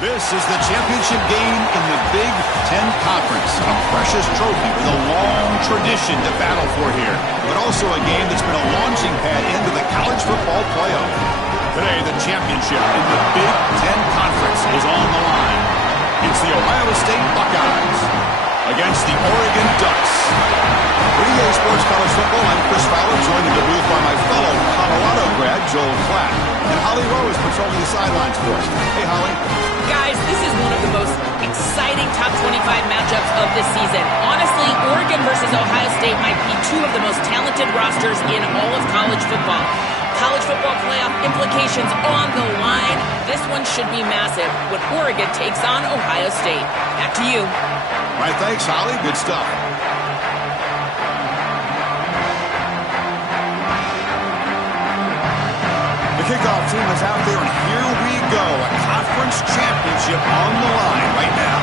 This is the championship game in the Big Ten Conference. A precious trophy with a long tradition to battle for here. But also a game that's been a launching pad into the college football playoff. Today, the championship in the Big Ten Conference is on the line. It's the Ohio State Buckeyes against the Oregon Ducks. For EA Sports College Football, I'm Chris Fowler, joined in the booth by my fellow Colorado grad, Joel Klatt. And Holly Rowe is patrolling the sidelines for us. Hey, Holly. Guys, this is one of the most exciting top 25 matchups of this season. Honestly, Oregon versus Ohio State might be two of the most talented rosters in all of college football. College football playoff implications on the line. This one should be massive when Oregon takes on Ohio State. Back to you. All right, thanks, Holly. Good stuff. The kickoff team is out there, and here we go. A conference championship on the line right now.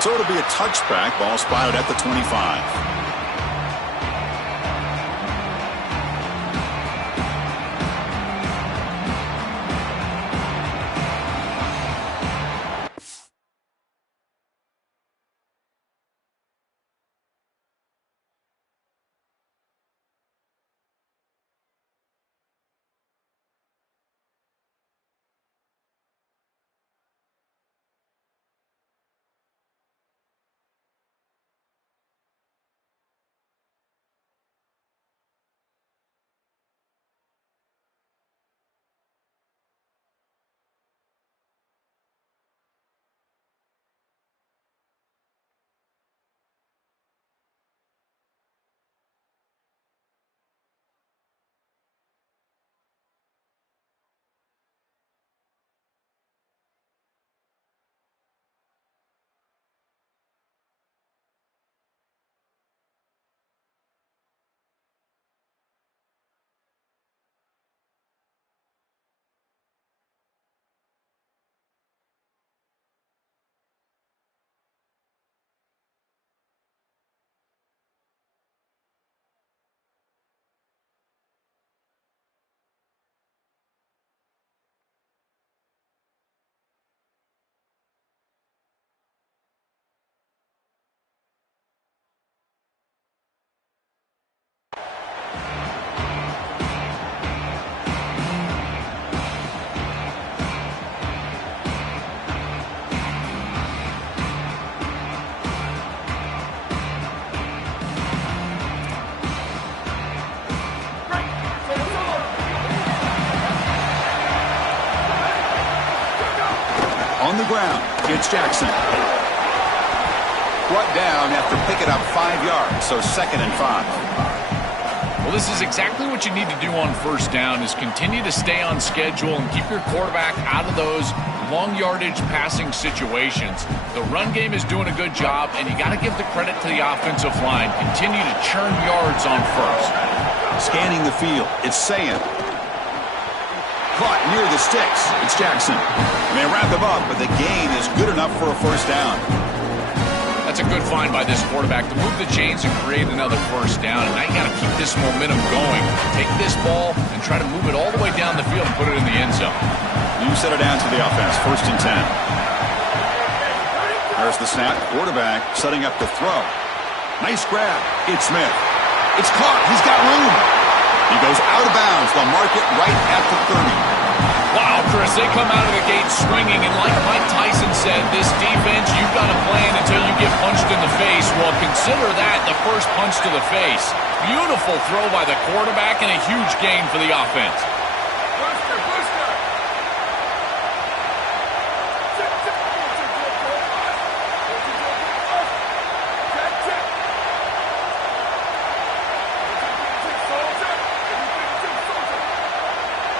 So it'll be a touchback. Ball spotted at the 25. On the ground, it's Jackson. Brought down after picking up 5 yards, so 2nd and 5. Well, this is exactly what you need to do on first down, is continue to stay on schedule and keep your quarterback out of those long yardage passing situations. The run game is doing a good job, and you got to give the credit to the offensive line. Continue to churn yards on first. Scanning the field, it's Sayan. Caught near the sticks. It's Jackson. And they wrap him up, but the gain is good enough for a first down. That's a good find by this quarterback to move the chains and create another first down. And now you got to keep this momentum going. Take this ball and try to move it all the way down the field and put it in the end zone. You set it down to the offense. 1st and 10. There's the snap. Quarterback setting up to throw. Nice grab. It's Smith. It's caught. He's got room. He goes out of bounds. They'll mark it right at the 30. Wow, Chris, they come out of the gate swinging, and like Mike Tyson said, this defense, you've got to play until you get punched in the face. Well, consider that the first punch to the face. Beautiful throw by the quarterback and a huge gain for the offense.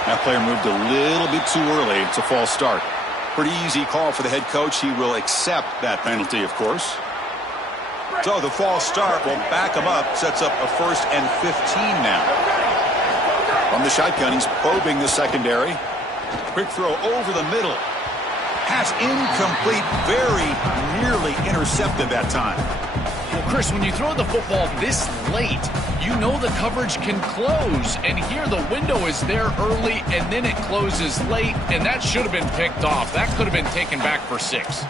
That player moved a little bit too early. It's a false start. Pretty easy call for the head coach. He will accept that penalty, of course. So the false start will back him up. Sets up a 1st and 15 now. From the shotgun, he's probing the secondary. Quick throw over the middle. Pass incomplete. Very nearly intercepted that time. Well, Chris, when you throw the football this late, you know the coverage can close. And here the window is there early, and then it closes late, and that should have been picked off. That could have been taken back for 6.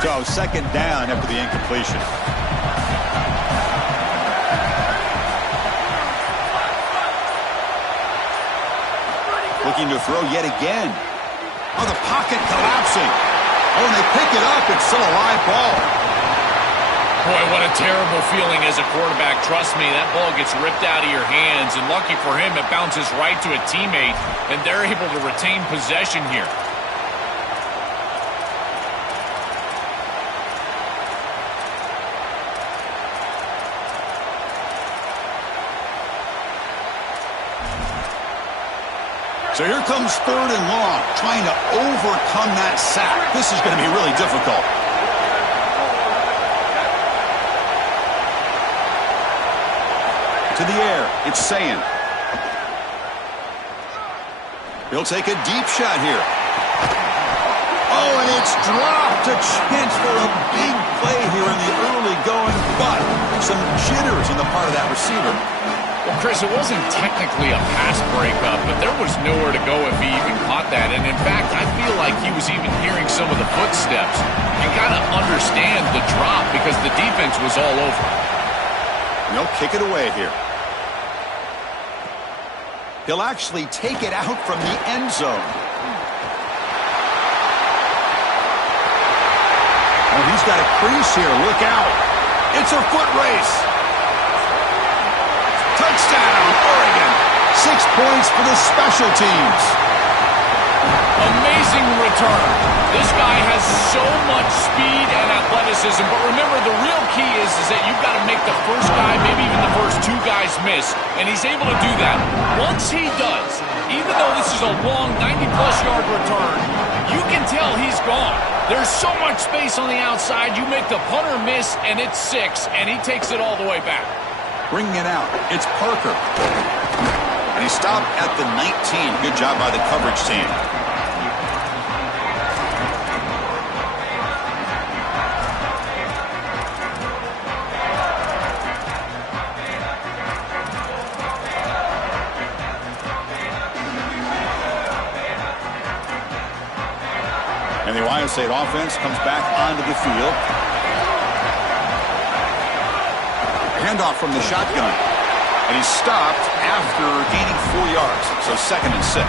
So, second down after the incompletion. Looking to throw yet again. Oh, the pocket collapsing. Oh, and they pick it up. It's still a live ball. Boy, what a terrible feeling as a quarterback. Trust me, that ball gets ripped out of your hands, and lucky for him, it bounces right to a teammate, and they're able to retain possession here. So here comes 3rd and long, trying to overcome that sack. This is going to be really difficult. To the air, it's Sayin. He'll take a deep shot here. Oh, and it's dropped. A chance for a big play here in the early going, but some jitters on the part of that receiver. Well, Chris, it wasn't technically a pass breakup, but there was nowhere to go if he even caught that. And in fact, I feel like he was even hearing some of the footsteps. You got to understand the drop because the defense was all over. They'll kick it away here. He'll actually take it out from the end zone. Oh, he's got a crease here. Look out. It's a foot race. Touchdown, Oregon. 6 points for the special teams. Amazing return. This guy has so much speed and athleticism, but remember, the real key is that you've got to make the first guy, maybe even the first 2 guys miss, and he's able to do that. Once he does, even though this is a long 90-plus yard return, you can tell he's gone. There's so much space on the outside, you make the punter miss, and it's 6, and he takes it all the way back. Bringing it out, it's Parker. And he stopped at the 19. Good job by the coverage team. And the Ohio State offense comes back onto the field. Handoff from the shotgun. And he's stopped after gaining 4 yards. So 2nd and 6.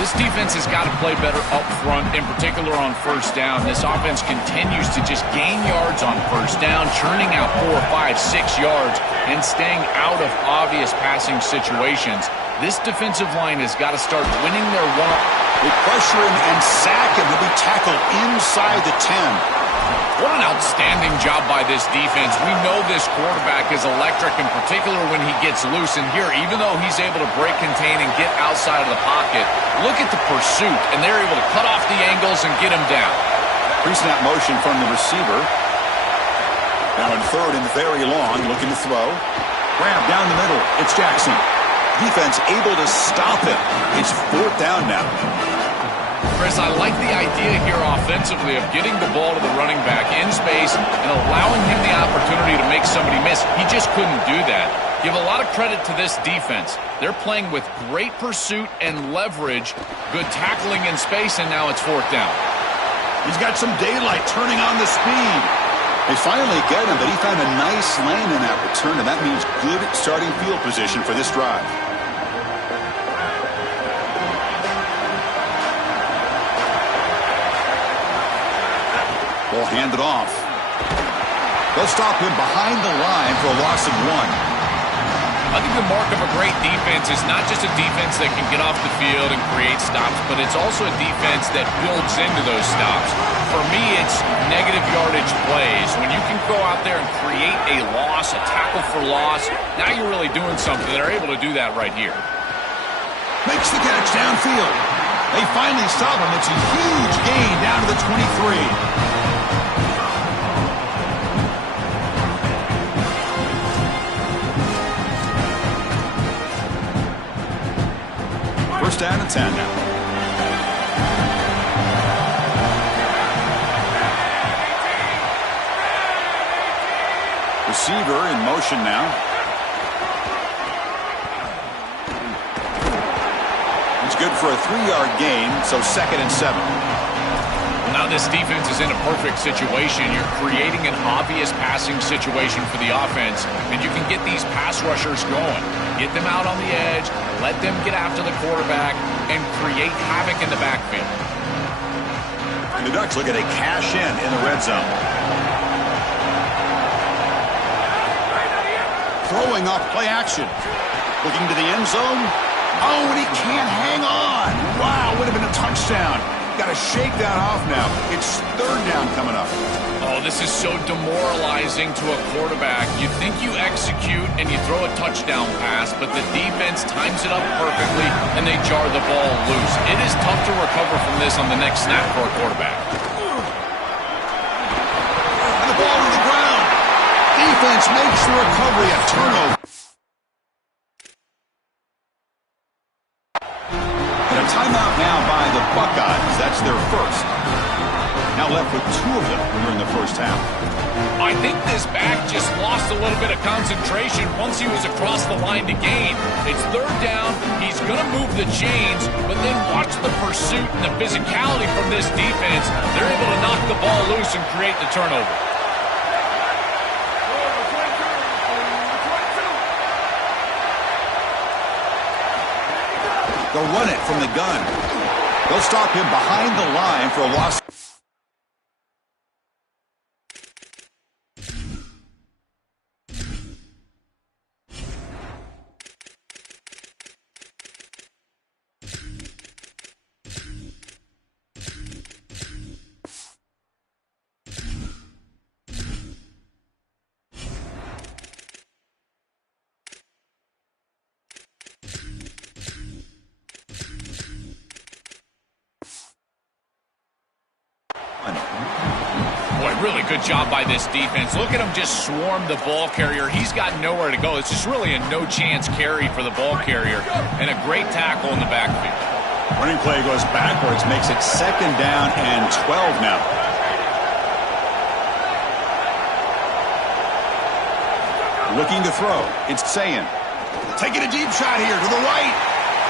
This defense has got to play better up front, in particular on first down. This offense continues to just gain yards on first down, churning out 4, 5, 6 yards, and staying out of obvious passing situations. This defensive line has got to start winning their one. They pressure him and sack him. He'll be tackled inside the 10. What an outstanding job by this defense. We know this quarterback is electric, in particular when he gets loose. And here, even though he's able to break, contain, and get outside of the pocket, look at the pursuit. And they're able to cut off the angles and get him down. Pre-snap motion from the receiver. Now in 3rd and very long, looking to throw. Grab down the middle. It's Jackson. Defense able to stop him. It's 4th down now. Chris, I like the idea here offensively of getting the ball to the running back in space and allowing him the opportunity to make somebody miss. He just couldn't do that. Give a lot of credit to this defense. They're playing with great pursuit and leverage, good tackling in space, and now it's 4th down. He's got some daylight turning on the speed. They finally get him, but he found a nice lane in that return, and that means good starting field position for this drive. Ball handed off. They'll stop him behind the line for a loss of 1. I think the mark of a great defense is not just a defense that can get off the field and create stops, but it's also a defense that builds into those stops. For me, it's negative yardage plays. When you can go out there and create a loss, a tackle for loss, now you're really doing something. They're able to do that right here. Makes the catch downfield. They finally stop him. It's a huge gain down to the 23. First down and 10 now. Receiver in motion now. It's good for a 3-yard gain, so 2nd and 7. Now this defense is in a perfect situation. You're creating an obvious passing situation for the offense, and you can get these pass rushers going. Get them out on the edge, let them get after the quarterback, and create havoc in the backfield. And the Ducks looking to cash in the red zone. Throwing off play action. Looking to the end zone. Oh, and he can't hang on. Wow, would have been a touchdown. Got to shake that off now. It's 3rd down coming up. Oh, this is so demoralizing to a quarterback. You think you execute and you throw a touchdown pass, but the defense times it up perfectly and they jar the ball loose. It is tough to recover from this on the next snap for a quarterback. And the ball to the ground. Defense makes the recovery a turnover. And a timeout now by the Buckeyes. That's their first. Now left with 2 of them during the first half. I think this back just lost a little bit of concentration once he was across the line to gain. It's 3rd down. He's going to move the chains, but then watch the pursuit and the physicality from this defense. They're able to knock the ball loose and create the turnover. They'll run it from the gun. They'll stop him behind the line for a loss. Boy, really good job by this defense. Look at him just swarm the ball carrier. He's got nowhere to go. It's just really a no-chance carry for the ball carrier, and a great tackle in the backfield. Running play goes backwards, makes it 2nd down and 12 now. Looking to throw. It's Sayin. Taking a deep shot here to the right.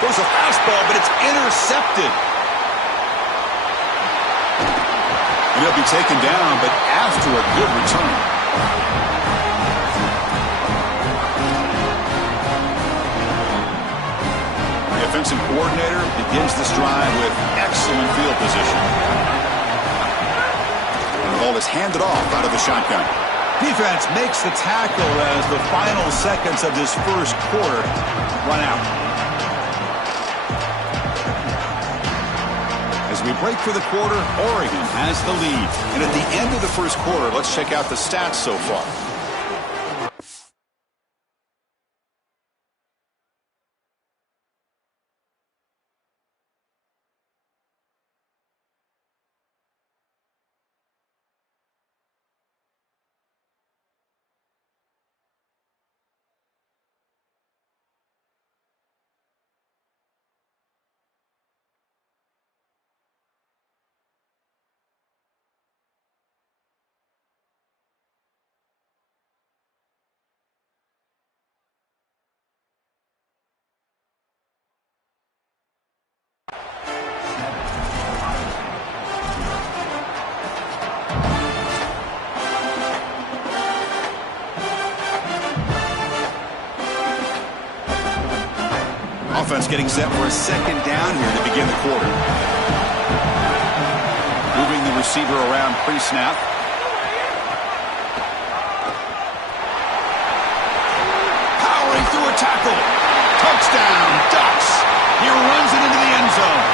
Goes a fastball, but it's intercepted. And he'll be taken down, but after a good return. The offensive coordinator begins this drive with excellent field position. And the ball is handed off out of the shotgun. Defense makes the tackle as the final seconds of this first quarter run out. As we break for the quarter, Oregon has the lead. And at the end of the first quarter, let's check out the stats so far. Offense getting set for a 2nd down here to begin the quarter. Moving the receiver around pre-snap. Powering through a tackle. Touchdown, Ducks. He runs it into the end zone.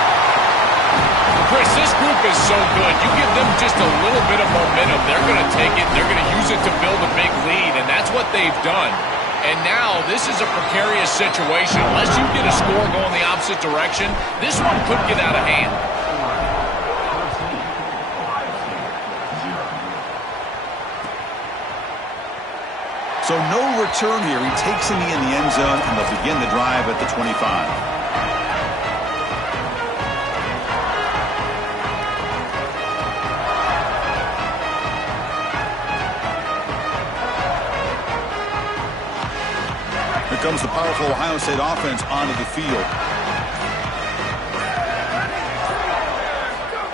Chris, this group is so good. You give them just a little bit of momentum, they're going to take it, they're going to use it to build a big lead, and that's what they've done. And now this is a precarious situation. Unless you get a score going the opposite direction, this one could get out of hand. So no return here. He takes him in the end zone, and they'll begin the drive at the 25. comes the powerful Ohio State offense onto the field.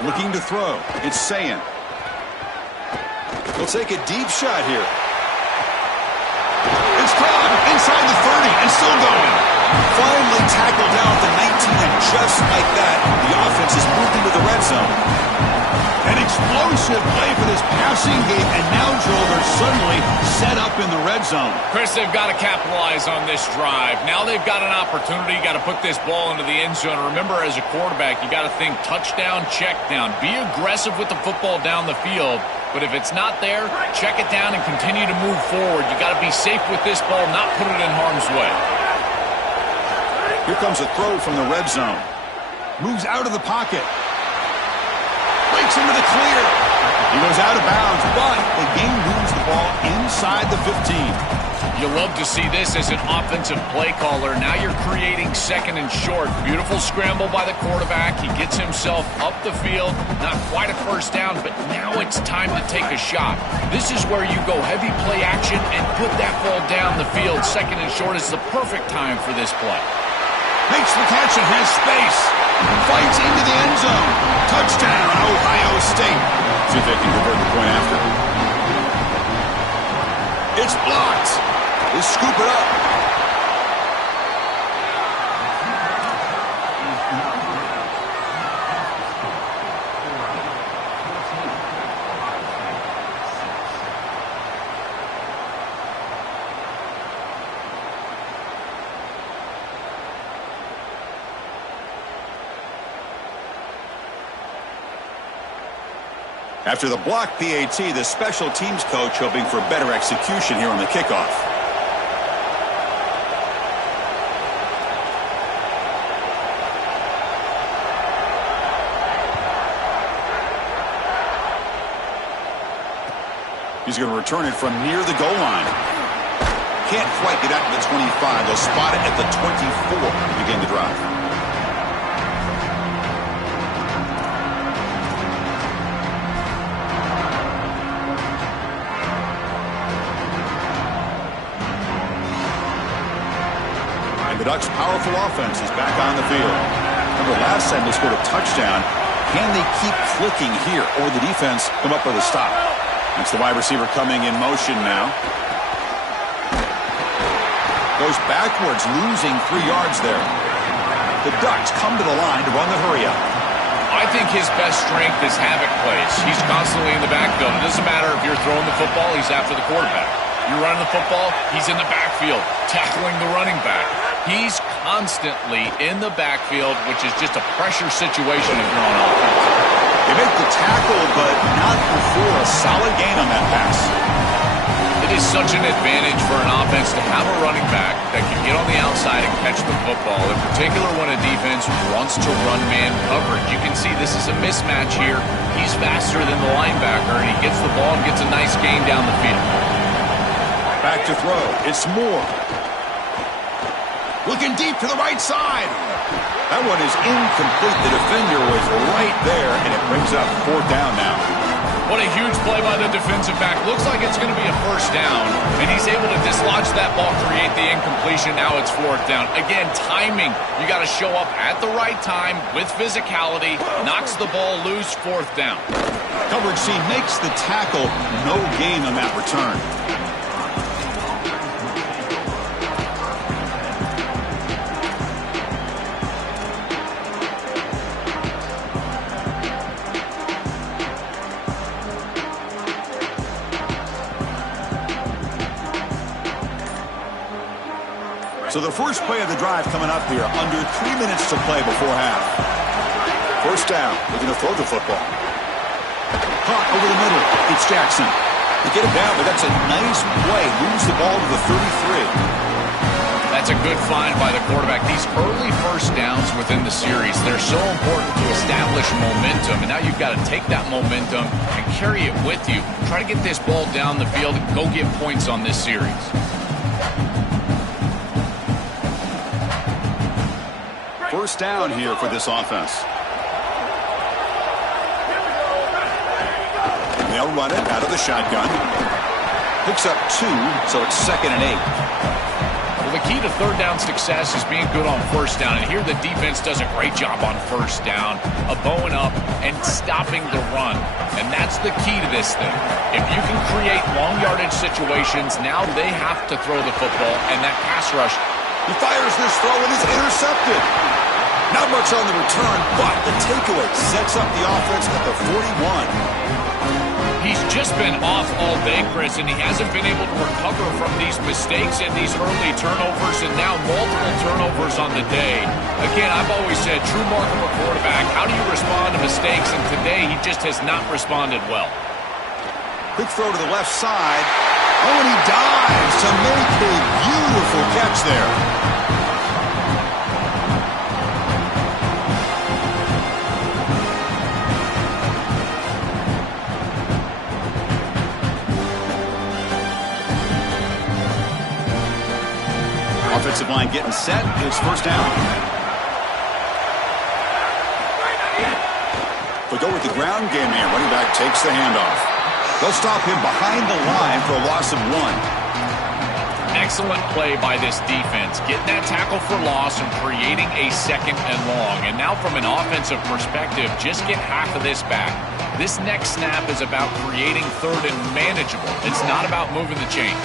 Looking to throw. It's Sayin. He'll take a deep shot here. It's caught inside the 30 and still going. Finally tackled down at the 19, and just like that, the offense is moved into the red zone. An explosive play for this passing game, and now, Joel, they're suddenly set up in the red zone. Chris, they've got to capitalize on this drive. Now they've got an opportunity. You got to put this ball into the end zone. Remember, as a quarterback, you got to think touchdown, check down. Be aggressive with the football down the field. But if it's not there, check it down and continue to move forward. You got to be safe with this ball, not put it in harm's way. Here comes a throw from the red zone. Moves out of the pocket. Breaks into the clear. He goes out of bounds, but the game moves the ball inside the 15. You love to see this as an offensive play caller. Now you're creating second and short. Beautiful scramble by the quarterback. He gets himself up the field. Not quite a first down, but now it's time to take a shot. This is where you go heavy play action and put that ball down the field. Second and short is the perfect time for this play. Makes the catch and has space. Fights into the end zone. Touchdown, Ohio State. See if they can convert the point after. It's blocked. They scoop it up. After the block PAT, the special teams coach hoping for better execution here on the kickoff. He's going to return it from near the goal line. Can't quite get out to the 25. They'll spot it at the 24 to begin the drive. The Ducks' powerful offense is back on the field. Remember, last time they scored a touchdown. Can they keep clicking here, or the defense come up with a stop? That's the wide receiver coming in motion now. Goes backwards, losing 3 yards there. The Ducks come to the line to run the hurry-up. I think his best strength is havoc plays. He's constantly in the backfield. It doesn't matter if you're throwing the football, he's after the quarterback. You're running the football, he's in the backfield, tackling the running back. He's constantly in the backfield, which is just a pressure situation if you're on offense. They make the tackle, but not before a solid gain on that pass. It is such an advantage for an offense to have a running back that can get on the outside and catch the football, in particular when a defense wants to run man coverage. You can see this is a mismatch here. He's faster than the linebacker, and he gets the ball and gets a nice gain down the field. Back to throw. It's Moore. Looking deep to the right side. That one is incomplete. The defender was right there, and it brings up 4th down now. What a huge play by the defensive back. Looks like it's going to be a first down, and he's able to dislodge that ball, create the incompletion. Now it's 4th down. Again, timing. You got to show up at the right time with physicality. Knocks the ball loose, 4th down. Coverage C makes the tackle. No gain on that return. So the first play of the drive coming up here, under 3 minutes to play before half. First down, looking to throw the football. Caught over the middle, it's Jackson. They get him down, but that's a nice play. Moves the ball to the 33. That's a good find by the quarterback. These early first downs within the series, they're so important to establish momentum. And now you've got to take that momentum and carry it with you. Try to get this ball down the field and go get points on this series. First down here for this offense. They'll run it out of the shotgun. Picks up 2, so it's 2nd and 8. Well, the key to third down success is being good on first down. And here the defense does a great job on first down of bowing up and stopping the run. And that's the key to this thing. If you can create long yardage situations, now they have to throw the football, and that pass rush. He fires this throw and is intercepted. Not much on the return, but the takeaway sets up the offense at the 41. He's just been off all day, Chris, and he hasn't been able to recover from these mistakes and these early turnovers, and now multiple turnovers on the day. Again, I've always said, true mark of a quarterback, how do you respond to mistakes? And today, he just has not responded well. Quick throw to the left side. Oh, and he dives to make a beautiful catch there. Offensive line getting set. It's first down. They'll go with the ground game here. Running back takes the handoff. They'll stop him behind the line for a loss of 1. Excellent play by this defense. Getting that tackle for loss and creating a second and long. And now from an offensive perspective, just get half of this back. This next snap is about creating third and manageable. It's not about moving the chains.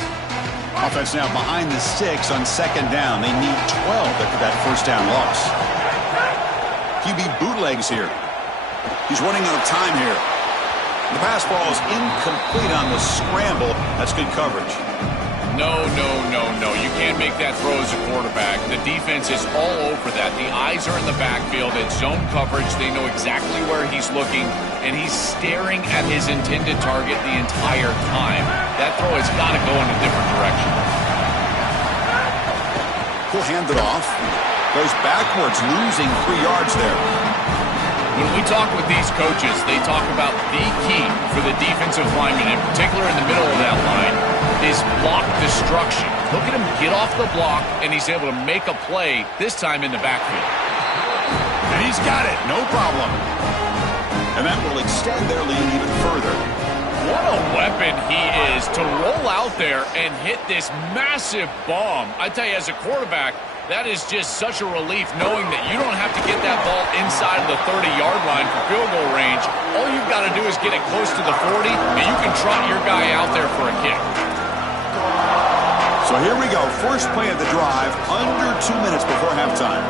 Offense now behind the 6 on second down. They need 12 after that first down loss. QB bootlegs here. He's running out of time here. The pass ball is incomplete on the scramble. That's good coverage. No. You can't make that throw as a quarterback. The defense is all over that. The eyes are in the backfield. It's zone coverage. They know exactly where he's looking, and he's staring at his intended target the entire time. That throw has got to go in a different direction. He'll hand it off. Goes backwards, losing 3 yards there. When we talk with these coaches, they talk about the key for the defensive lineman, in particular in the middle of that line, is block destruction. Look at him get off the block, and he's able to make a play, this time in the backfield. And he's got it, no problem. And that will extend their lead even further. What a weapon he is to roll out there and hit this massive bomb. I tell you, as a quarterback, that is just such a relief knowing that you don't have to get that ball inside of the 30-yard line for field goal range. All you've got to do is get it close to the 40, and you can trot your guy out there for a kick. So here we go. First play of the drive, under 2 minutes before halftime.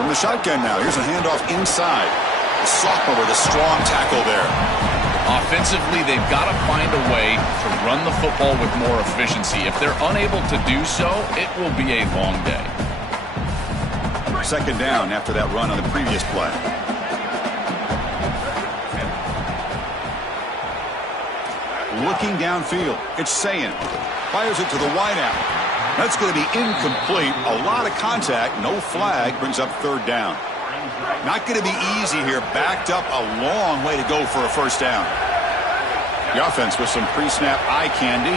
From the shotgun now, here's a handoff inside. The sophomore with a strong tackle there. Offensively, they've got to find a way to run the football with more efficiency. If they're unable to do so, it will be a long day. Second down after that run on the previous play. Looking downfield, it's Sayin. Fires it to the wideout. That's going to be incomplete. A lot of contact, no flag, brings up third down. Not going to be easy here. Backed up a long way to go for a first down. The offense with some pre-snap eye candy.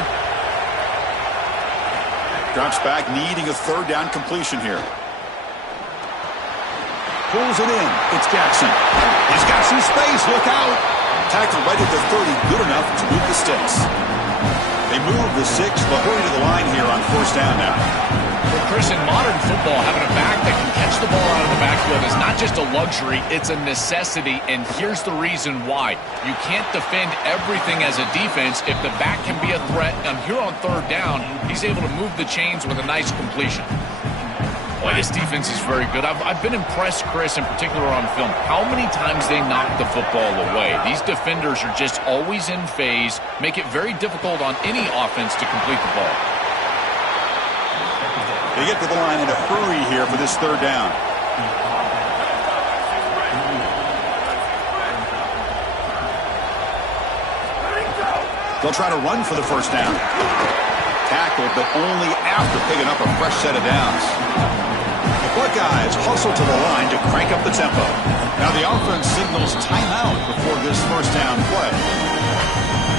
Drops back, needing a third down completion here. Pulls it in. It's Jackson. He's got some space. Look out. Tackle right at the 30. Good enough to move the sticks. They move the 6. They'll hurry to the line here on first down now. Well, Chris, in modern football, having a back that can catch the ball out of the backfield is not just a luxury, it's a necessity, and here's the reason why. You can't defend everything as a defense if the back can be a threat, and here on third down, he's able to move the chains with a nice completion. Boy, this defense is very good. I've been impressed, Chris, in particular on film, how many times they knock the football away. These defenders are just always in phase, make it very difficult on any offense to complete the ball. They get to the line in a hurry here for this third down. They'll try to run for the first down. Tackled, but only after picking up a fresh set of downs. The Buckeyes hustle to the line to crank up the tempo. Now the offense signals timeout before this first down play.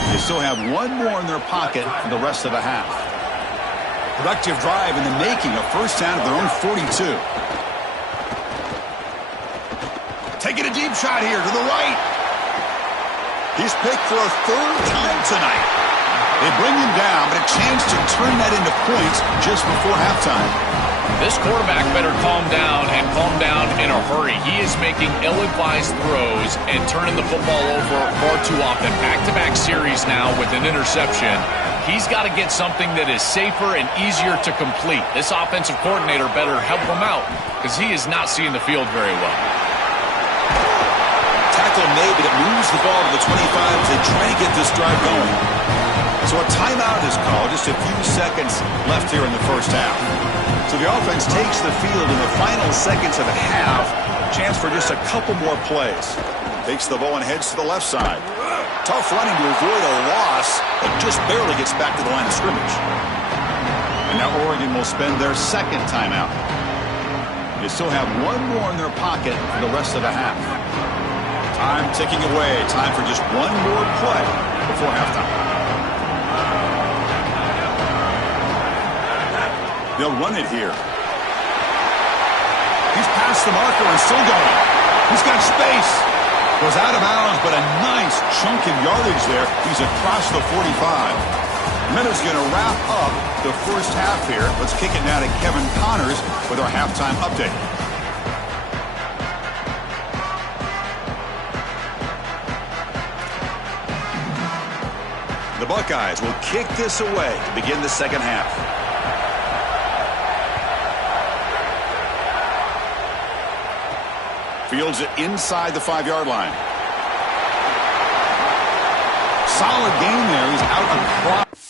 They still have one more in their pocket for the rest of the half. Productive drive in the making, a first down at their own 42. Taking a deep shot here to the right. He's picked for a third time tonight. They bring him down, but a chance to turn that into points just before halftime. This quarterback better calm down and calm down in a hurry. He is making ill-advised throws and turning the football over far too often. Back-to-back series now with an interception. He's got to get something that is safer and easier to complete. This offensive coordinator better help him out because he is not seeing the field very well. Tackle made, but it moves the ball to the 25 as they try to get this drive going. So a timeout is called. Just a few seconds left here in the first half. So the offense takes the field in the final seconds of the half. Chance for just a couple more plays. Takes the ball and heads to the left side. Tough running to avoid a loss, but just barely gets back to the line of scrimmage. And now Oregon will spend their second timeout. They still have one more in their pocket for the rest of the half. Time ticking away. Time for just one more play before halftime. They'll run it here. He's past the marker and still going. He's got space. Goes out of bounds, but a nice chunk of yardage there. He's across the 45. Minutes going to wrap up the first half here. Let's kick it now to Kevin Connors with our halftime update. The Buckeyes will kick this away to begin the second half. Fields it inside the 5-yard line. Solid game there. He's out across.